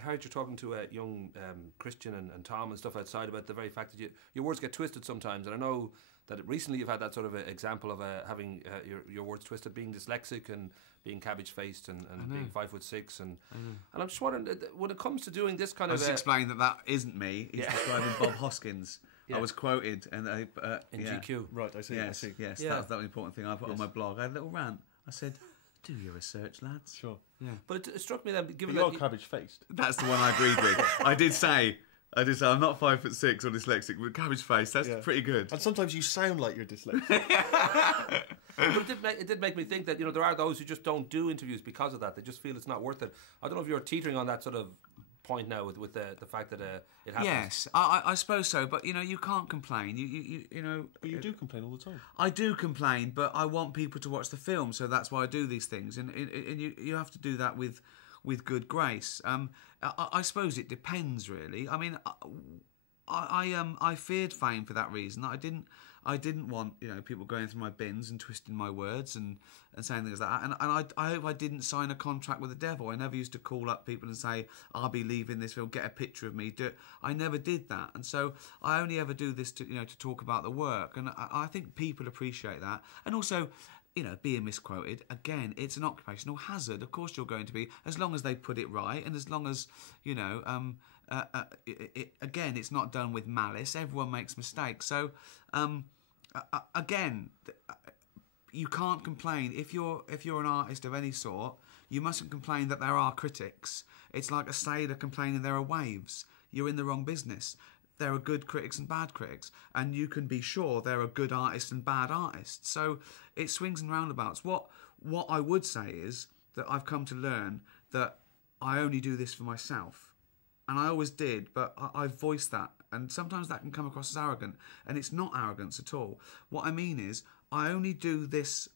heard you talking to a young Christian and Tom and stuff outside about the very fact that your words get twisted sometimes, and I know that recently you've had that sort of example of having your words twisted, being dyslexic and being cabbage-faced and being 5'6", and I'm just wondering, when it comes to doing this kind of... I was explaining that isn't me. He's describing Bob Hoskins. Yeah. I was quoted and in GQ. Right, I see. Yes, I see. yes, that was the important thing I put on my blog. I had a little rant. I said, "Do your research, lads." Sure. Yeah. But it struck me that given you're that cabbage-faced. That's the one I agreed with. I did say I'm not 5'6" or dyslexic, but cabbage face. That's pretty good. And sometimes you sound like you're dyslexic. But it did make me think that there are those who just don't do interviews because of that. They just feel it's not worth it. I don't know if you're teetering on that sort of point now with the fact that it happens. Yes, I suppose so. But you can't complain. You know. But you do complain all the time. I do complain, but I want people to watch the film, so that's why I do these things, and you have to do that with good grace. I suppose it depends, really. I mean, I feared fame for that reason. I didn't want people going through my bins and twisting my words and saying things like that. And I hope I didn't sign a contract with the devil. I never used to call up people and say, "I'll be leaving this film. Get a picture of me." Do it. I never did that, and so I only ever do this to talk about the work. And I think people appreciate that, and also. Being misquoted, again, it's an occupational hazard. Of course you're going to be, as long as they put it right, and as long as, again, it's not done with malice. Everyone makes mistakes. So, again, you can't complain. If you're an artist of any sort, you mustn't complain that there are critics. It's like a sailor complaining there are waves. You're in the wrong business. There are good critics and bad critics, and you can be sure there are good artists and bad artists. So it swings and roundabouts. What I would say is that I've come to learn that I only do this for myself, and I always did, but I've voiced that, and sometimes that can come across as arrogant, and it's not arrogance at all. What I mean is I only do this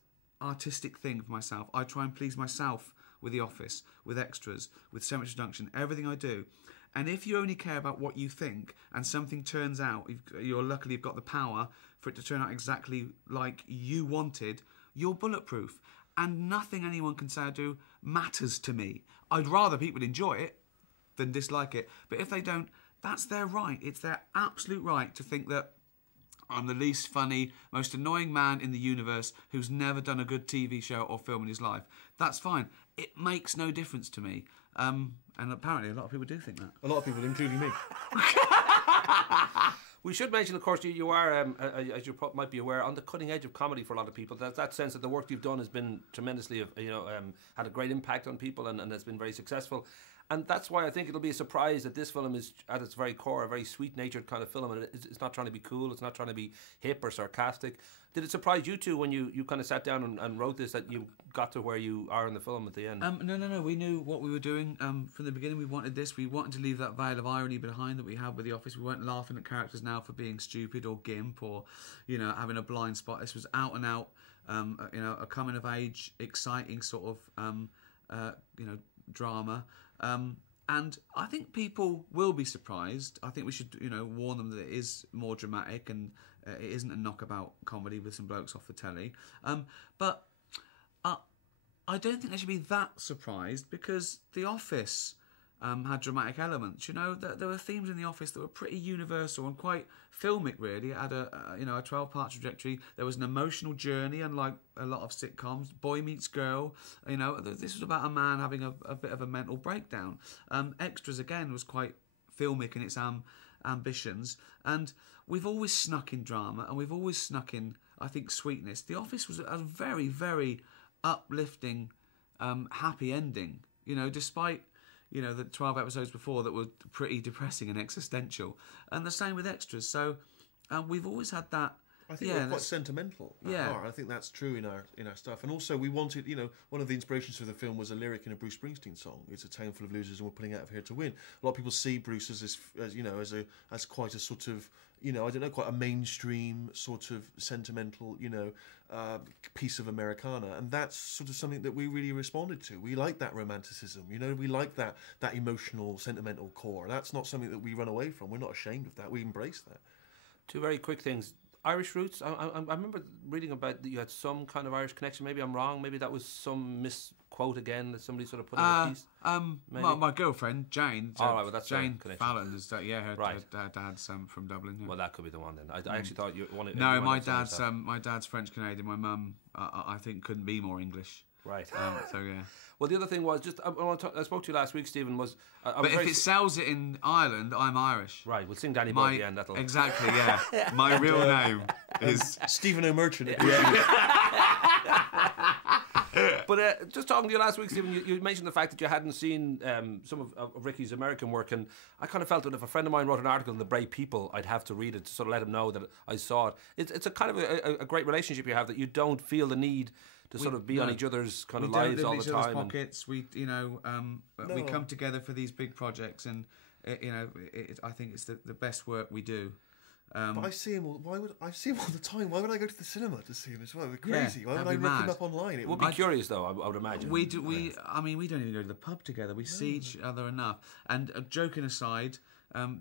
artistic thing for myself. I try and please myself with The Office, with extras, with so much Junction, everything I do. And if you only care about what you think and something turns out, luckily you've got the power for it to turn out exactly like you wanted, you're bulletproof. And nothing anyone can say or do matters to me. I'd rather people enjoy it than dislike it. But if they don't, that's their right. It's their absolute right to think that I'm the least funny, most annoying man in the universe who's never done a good TV show or film in his life. That's fine. It makes no difference to me. And apparently a lot of people do think that. A lot of people, including me. We should mention, of course, you are, as you might be aware, on the cutting edge of comedy for a lot of people. That sense that the work you've done has been tremendously, had a great impact on people and has been very successful. And that's why I think it'll be a surprise that this film is, at its very core, a very sweet-natured kind of film, and it's not trying to be cool, it's not trying to be hip or sarcastic. Did it surprise you too when you kind of sat down and wrote this, that you got to where you are in the film at the end? No. We knew what we were doing from the beginning. We wanted this. We wanted to leave that veil of irony behind that we had with The Office. We weren't laughing at characters now for being stupid or gimp or, having a blind spot. This was out and out, a coming of age, exciting sort of, drama. And I think people will be surprised. I think we should, warn them that it is more dramatic and it isn't a knockabout comedy with some blokes off the telly. But I don't think they should be that surprised because The Office had dramatic elements. There were themes in The Office that were pretty universal and quite filmic, really. It had a 12-part trajectory. There was an emotional journey, unlike a lot of sitcoms. Boy meets girl. This was about a man having a bit of a mental breakdown. Extras, again, was quite filmic in its ambitions. And we've always snuck in drama, and we've always snuck in, I think, sweetness. The Office was a very, very uplifting, happy ending. Despite the 12 episodes before that were pretty depressing and existential. And the same with extras. So we've always had that. I think we're quite sentimental. I think that's true in our stuff. And also we wanted, one of the inspirations for the film was a lyric in a Bruce Springsteen song. It's a town full of losers and we're pulling out of here to win. A lot of people see Bruce as quite a sort of, quite a mainstream sort of sentimental, piece of Americana, and that's sort of something that we really responded to. We like that romanticism, we like that emotional, sentimental core. That's not something that we run away from. We're not ashamed of that. We embrace that. Two very quick things. Irish roots. I remember reading about that you had some kind of Irish connection. Maybe I'm wrong. Maybe that was some misquote quote again that somebody sort of put in the piece? My girlfriend Jane. All right, well, that's Jane connection. Fallon. Is her dad's from Dublin. Yeah. Well, that could be the one then. I actually thought you wanted. No, my dad's French Canadian. My mum, I think, couldn't be more English. Right. So yeah. Well, the other thing was just I spoke to you last week, Stephen. Was but if it sells it in Ireland, I'm Irish. Right. We'll sing Danny Boy at the end. That'll exactly. Yeah. My real name is Stephen O'Merchant. But just talking to you last week, Stephen, you mentioned the fact that you hadn't seen some of Ricky's American work, and I kind of felt that if a friend of mine wrote an article in the Brave People, I'd have to read it to sort of let him know that I saw it. It's a kind of a great relationship you have, that you don't feel the need to sort of be on each other's kind of lives all the time. We don't live in each other's pockets. We come together for these big projects, and I think it's the best work we do. But I see him. I see him all the time? Why would I go to the cinema to see him as well? We're crazy. Why would I look him up online? It would be curious, though. I would imagine. We do. I mean, we don't even go to the pub together. We see each other enough. And joking aside,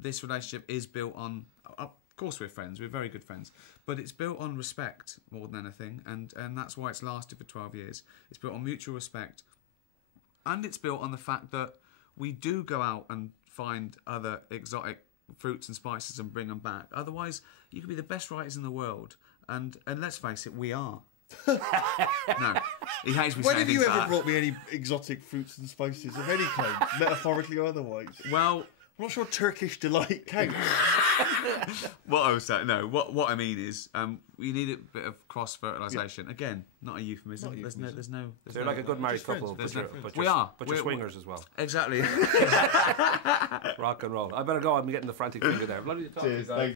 this relationship is built on. Of course, we're friends. We're very good friends. But it's built on respect more than anything, and that's why it's lasted for 12 years. It's built on mutual respect, and it's built on the fact that we do go out and find other exotic fruits and spices and bring them back. Otherwise, you can be the best writers in the world, and let's face it, we are. No, he hates me saying things like that. When have you ever brought me any exotic fruits and spices of any kind, metaphorically or otherwise? Well, I'm not sure Turkish delight counts. What I was saying, no, what I mean is, we need a bit of cross fertilisation. Yeah. Again, not a euphemism. There's no. So you're like a good married couple, but you're swingers as well. Exactly. Rock and roll. I better go. I'm getting the frantic finger there. Bloody talk to you guys.